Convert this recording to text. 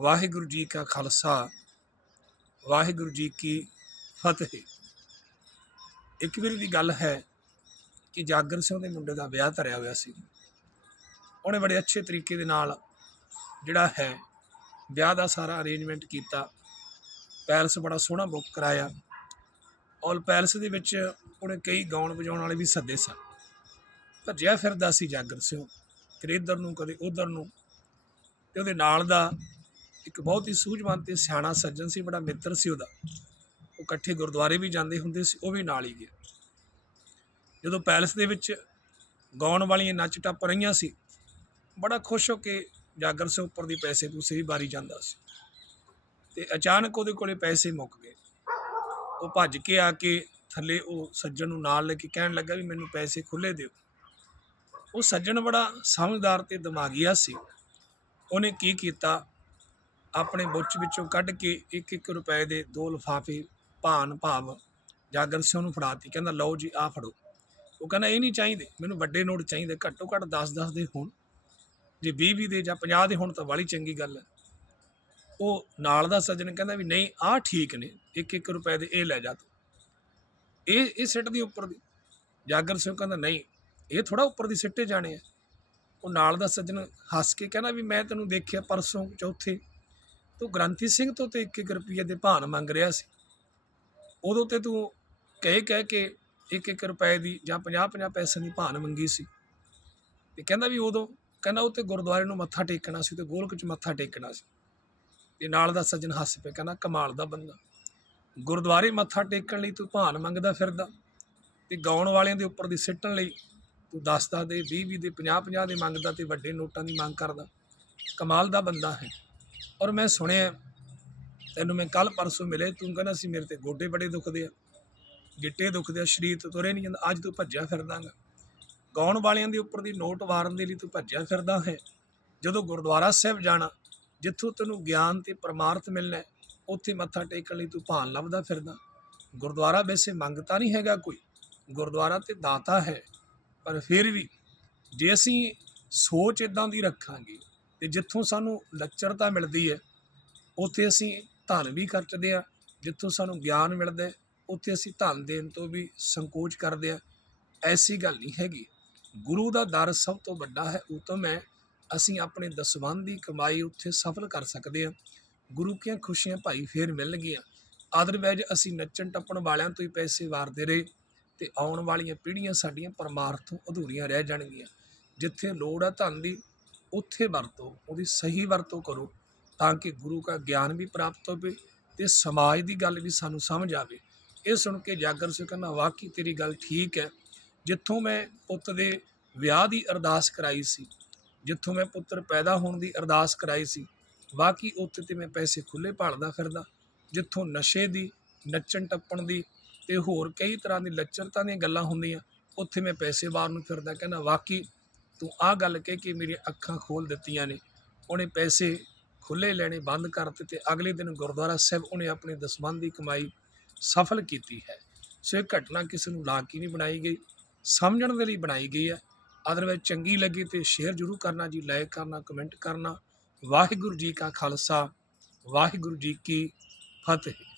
ਵਾਹਿਗੁਰੂ ਜੀ ਕਾ ਖਾਲਸਾ, ਵਾਹਿਗੁਰੂ ਜੀ ਕੀ ਫਤਿਹ। ਇੱਕ ਵਾਰੀ ਦੀ ਗੱਲ ਹੈ ਕਿ ਜਾਗਰ ਸਿੰਘ ਦੇ ਮੁੰਡੇ ਦਾ ਵਿਆਹ ਧਰਿਆ ਹੋਇਆ ਸੀ। ਉਹਨੇ ਬੜੇ ਅੱਛੇ ਤਰੀਕੇ ਦੇ ਨਾਲ ਜਿਹੜਾ ਹੈ ਵਿਆਹ ਦਾ ਸਾਰਾ ਅਰੇਂਜਮੈਂਟ ਕੀਤਾ। ਪੈਲਸ ਬੜਾ ਸੋਹਣਾ ਬੁੱਕ ਕਰਾਇਆ ਔਰ ਪੈਲਸ ਦੇ ਵਿੱਚ ਉਹਨੇ ਕਈ ਗਾਉਣ ਵਜਾਉਣ ਵਾਲੇ ਵੀ ਸੱਦੇ ਸਨ। ਭੱਜਿਆ ਫਿਰਦਾ ਸੀ ਜਾਗਰ ਸਿੰਘ ਕਦੇ ਇੱਧਰ ਨੂੰ, ਕਦੇ ਉਧਰ ਨੂੰ ਤੇ ਉਹਦੇ ਨਾਲ ਦਾ ਇੱਕ ਬਹੁਤ ਹੀ ਸੂਝਵਾਨ ਤੇ ਸਿਆਣਾ ਸੱਜਣ ਸੀ, ਬੜਾ ਮਿੱਤਰ ਸੀ ਉਹਦਾ। ਉਹ ਇਕੱਠੇ ਗੁਰਦੁਆਰੇ ਵੀ ਜਾਂਦੇ ਹੁੰਦੇ ਸੀ, ਉਹ ਵੀ ਨਾਲ ਹੀ ਗਿਆ। ਜਦੋਂ ਪੈਲਸ ਦੇ ਵਿੱਚ ਗਾਉਣ ਵਾਲੀਆਂ ਨੱਚ ਟੱਪ ਰਹੀਆਂ ਸੀ, ਬੜਾ ਖੁਸ਼ ਹੋ ਕੇ ਜਾਗਰ ਸਿੰਘ ਉੱਪਰ ਦੀ ਪੈਸੇ ਪੂਸੇ ਵੀ ਬਾਰੀ ਜਾਂਦਾ ਸੀ। ਤੇ ਅਚਾਨਕ ਉਹਦੇ ਕੋਲੇ ਪੈਸੇ ਮੁੱਕ ਗਏ। ਉਹ ਭੱਜ ਕੇ ਆ ਕੇ ਥੱਲੇ ਉਹ ਸੱਜਣ ਨੂੰ ਨਾਲ ਲੈ ਕੇ ਕਹਿਣ ਲੱਗਾ ਵੀ ਮੈਨੂੰ ਪੈਸੇ ਖੁੱਲੇ ਦਿਓ। ਉਹ ਸੱਜਣ ਬੜਾ ਸਮਝਦਾਰ ਤੇ ਦਿਮਾਗੀਆ ਸੀ। ਉਹਨੇ ਕੀ ਕੀਤਾ? ਆਪਣੇ ਬੁੱਚ ਵਿੱਚੋਂ ਕੱਢ ਕੇ 1-1 ਰੁਪਏ ਦੇ ਦੋ ਲਿਫਾਫੇ ਭਾਨ ਭਾਵ ਜਾਗਰ ਸਿੰਘ ਨੂੰ ਫੜਾਤੀ। ਕਹਿੰਦਾ, ਲਓ ਜੀ ਆ ਫੜੋ। ਉਹ ਕਹਿੰਦਾ, ਇਹ ਨਹੀਂ ਚਾਹੀਦੇ। ਮੈਨੂੰ ਵੱਡੇ ਨੋਟ ਚਾਹੀਦੇ। ਘੱਟੋ ਘੱਟ 10-10 ਦੇ ਹੋਣ। ਜੇ 20-20 ਦੇ ਜਾਂ 50 ਦੇ ਹੋਣ ਤਾਂ ਵਾਲੀ ਚੰਗੀ ਗੱਲ ਹੈ। ਉਹ ਨਾਲ ਦਾ ਸੱਜਣ ਕਹਿੰਦਾ ਵੀ, ਨਹੀਂ, ਆਹ ਠੀਕ ਨੇ। 1-1 ਰੁਪਏ ਦੇ, ਇਹ ਲੈ ਜਾ ਤੂੰ। ਇਹ ਇਹ ਸਿੱਟ ਦੀ ਉੱਪਰ ਦੀ। ਜਾਗਰ ਸਿੰਘ ਕਹਿੰਦਾ, ਨਹੀਂ, ਇਹ ਥੋੜਾ ਉੱਪਰ ਦੀ ਸਿੱਟੇ ਜਾਣੇ ਆ। ਉਹ ਨਾਲ ਦਾ ਸੱਜਣ ਹੱਸ ਕੇ ਕਹਿੰਦਾ ਵੀ, ਮੈਂ ਤੈਨੂੰ ਦੇਖਿਆ ਪਰਸੋਂ ਚੌਥੇ ਤੂੰ ਗ੍ਰੰਥੀ ਸਿੰਘ ਤੋਂ ਤੇ 1-1 ਰੁਪਏ ਦੇ ਭਾਨ ਮੰਗ ਰਿਹਾ ਸੀ। ਉਦੋਂ ਤੇ ਤੂੰ ਕਹਿ ਕਹਿ ਕੇ 1-1 ਰੁਪਏ ਦੀ ਜਾਂ 50-50 ਪੈਸੇ ਦੀ ਭਾਨ ਮੰਗੀ ਸੀ। ਤੇ ਕਹਿੰਦਾ ਵੀ ਉਦੋਂ, ਕਹਿੰਦਾ ਉਹ ਤੇ ਗੁਰਦੁਆਰੇ ਨੂੰ ਮੱਥਾ ਟੇਕਣਾ ਸੀ ਤੇ ਗੋਲਕ 'ਚ ਮੱਥਾ ਟੇਕਣਾ ਸੀ। ਤੇ ਨਾਲ ਦਾ ਸੱਜਣ ਹੱਸ ਪਿਆ, ਕਹਿੰਦਾ ਕਮਾਲ ਦਾ ਬੰਦਾ। ਗੁਰਦੁਆਰੇ ਮੱਥਾ ਟੇਕਣ ਲਈ ਤੂੰ ਭਾਨ ਮੰਗਦਾ ਫਿਰਦਾ, ਤੇ ਗਾਉਣ ਵਾਲਿਆਂ ਦੇ ਉੱਪਰ ਦੀ ਸਿੱਟਣ ਲਈ ਤੂੰ ਦੱਸਦਾ ਦੇ 20 20 ਦੇ 50 50 ਦੇ ਮੰਗਦਾ ਤੇ ਵੱਡੇ ਨੋਟਾਂ ਦੀ ਮੰਗ ਕਰਦਾ। ਕਮਾਲ ਦਾ ਬੰਦਾ ਹੈ। ਔਰ ਮੈਂ ਸੁਣਿਆ, ਤੈਨੂੰ ਮੈਂ ਕੱਲ ਪਰਸੋਂ ਮਿਲੇ, ਤੂੰ ਕਹਿੰਦਾ ਸੀ ਮੇਰੇ ਤੇ ਗੋਡੇ ਬੜੇ ਦੁਖਦੇ ਆ, ਗਿੱਟੇ ਦੁਖਦੇ ਆ, ਸਰੀਰ ਤੋਂ ਤੁਰੇ ਨਹੀਂ ਜਾਂਦਾ, ਅੱਜ ਤੂੰ ਭੱਜਿਆ ਫਿਰਦਾਗਾ ਗਾਉਣ ਵਾਲਿਆਂ ਦੇ ਉੱਪਰ ਦੀ ਨੋਟ ਵਾਰਨ ਦੇ ਲਈ ਤੂੰ ਭੱਜਿਆ ਫਿਰਦਾ ਹੈ। ਜਦੋਂ ਗੁਰਦੁਆਰਾ ਸਾਹਿਬ ਜਾਣਾ, ਜਿੱਥੋਂ ਤੈਨੂੰ ਗਿਆਨ ਤੇ ਪਰਮਾਰਥ ਮਿਲਣਾ ਉੱਥੇ ਮੱਥਾ ਟੇਕਣ ਲਈ ਤੂੰ ਭਾਨ ਲੱਭਦਾ ਫਿਰਦਾ। ਗੁਰਦੁਆਰਾ ਵੈਸੇ ਮੰਗਤਾ ਨਹੀਂ ਹੈਗਾ ਕੋਈ, ਗੁਰਦੁਆਰਾ ਤੇ ਦਾਤਾ ਹੈ, ਪਰ ਫਿਰ ਵੀ ਜੇ ਅਸੀਂ ਸੋਚ ਇਦਾਂ ਦੀ ਰੱਖਾਂਗੇ ਤੇ ਜਿੱਥੋਂ ਸਾਨੂੰ ਲੱਚਰਤਾ ਮਿਲਦੀ ਹੈ, ਉੱਥੇ ਅਸੀਂ ਧਨ ਵੀ ਖਰਚਦੇ ਆ ਜਿੱਥੋਂ ਸਾਨੂੰ ਗਿਆਨ ਮਿਲਦਾ ਉੱਥੇ ਅਸੀਂ ਧਨ ਦੇਣ ਤੋਂ ਵੀ ਸੰਕੋਚ ਕਰਦੇ ਆ ਐਸੀ ਗੱਲ ਨਹੀਂ ਹੈਗੀ। ਗੁਰੂ ਦਾ ਦਰ ਸਭ ਤੋਂ ਵੱਡਾ ਹੈ ਉਤਮ ਹੈ ਅਸੀਂ ਆਪਣੇ ਦਸਵੰਧ ਦੀ ਕਮਾਈ ਉੱਥੇ ਸਫਲ ਕਰ ਸਕਦੇ ਹਾਂ। ਗੁਰੂ ਕੀਆਂ ਖੁਸ਼ੀਆਂ ਭਾਈ ਫੇਰ ਮਿਲਣਗੀਆਂ। ਅਦਰਵਾਇਜ਼ ਅਸੀਂ ਨੱਚਣ ਟੱਪਣ ਵਾਲਿਆਂ ਤੋਂ ਹੀ ਪੈਸੇ ਵਾਰਦੇ ਰਹੇ ਤੇ ਆਉਣ ਵਾਲੀਆਂ ਪੀੜ੍ਹੀਆਂ ਸਾਡੀਆਂ ਪਰਮਾਰਥੋਂ ਅਧੂਰੀਆਂ ਰਹਿ ਜਾਣਗੀਆਂ। ਜਿੱਥੇ ਲੋੜ ਆ ਧਨ ਦੀ ਉੱਥੇ ਵਰਤੋ, ਉਹਦੀ ਸਹੀ ਵਰਤੋਂ ਕਰੋ ਤਾਂ ਕਿ ਗੁਰੂ ਦਾ ਗਿਆਨ ਵੀ ਪ੍ਰਾਪਤ ਹੋਵੇ ਤੇ ਸਮਾਜ ਦੀ ਗੱਲ ਵੀ ਸਾਨੂੰ ਸਮਝ ਆਵੇ। ਇਹ ਸੁਣ ਕੇ ਜਾਗਰ ਸਿੰਘ ਕਹਿੰਦਾ ਵਾਕਈ ਤੇਰੀ ਗੱਲ ਠੀਕ ਹੈ। ਜਿੱਥੋਂ ਮੈਂ ਪੁੱਤ ਦੇ ਵਿਆਹ ਦੀ ਅਰਦਾਸ ਕਰਾਈ ਸੀ, ਜਿੱਥੋਂ ਮੈਂ ਪੁੱਤਰ ਪੈਦਾ ਹੋਣ ਦੀ ਅਰਦਾਸ ਕਰਾਈ ਸੀ ਵਾਕਈ ਉੱਥੇ ਤੇ ਮੈਂ ਪੈਸੇ ਖੁੱਲੇ ਭਾਲਦਾ ਫਿਰਦਾ। ਜਿੱਥੋਂ ਨਸ਼ੇ ਦੀ, ਨੱਚਣ ਟੱਪਣ ਦੀ ਤੇ ਹੋਰ ਕਈ ਤਰ੍ਹਾਂ ਦੀ ਲੱਚਰਤਾ ਦੀਆਂ ਗੱਲਾਂ ਹੁੰਦੀਆਂ, ਉੱਥੇ ਮੈਂ ਪੈਸੇ ਵਾਰ ਨੂੰ ਫਿਰਦਾ, ਕਹਿੰਦਾ ਵਾਕਈ ਤੂੰ ਆਹ ਗੱਲ ਕਹਿ ਕੇ ਮੇਰੀਆਂ ਅੱਖਾਂ ਖੋਲ ਦਿੱਤੀਆਂ ਨੇ। ਉਹਨੇ ਪੈਸੇ ਖੁੱਲੇ ਲੈਣੇ ਬੰਦ ਕਰ ਦਿੱਤੇ ਤੇ ਅਗਲੇ ਦਿਨ ਗੁਰਦੁਆਰਾ ਸਾਹਿਬ ਉਹਨੇ ਆਪਣੀ ਦਸਵੰਧ ਦੀ ਕਮਾਈ ਸਫਲ ਕੀਤੀ ਹੈ। ਸੋ ਇਹ ਘਟਨਾ ਕਿਸੇ ਨੂੰ ਲਾ ਕੇ ਨਹੀਂ ਬਣਾਈ ਗਈ, ਸਮਝਣ ਦੇ ਲਈ ਬਣਾਈ ਗਈ ਹੈ। ਅਦਰਵਾਇਜ਼ ਚੰਗੀ ਲੱਗੀ ਤੇ ਸ਼ੇਅਰ ਜ਼ਰੂਰ ਕਰਨਾ ਜੀ ਲਾਈਕ ਕਰਨਾ ਕਮੈਂਟ ਕਰਨਾ। ਵਾਹਿਗੁਰੂ ਜੀ ਕਾ ਖਾਲਸਾ, ਵਾਹਿਗੁਰੂ ਜੀ ਕੀ ਫਤਿਹ।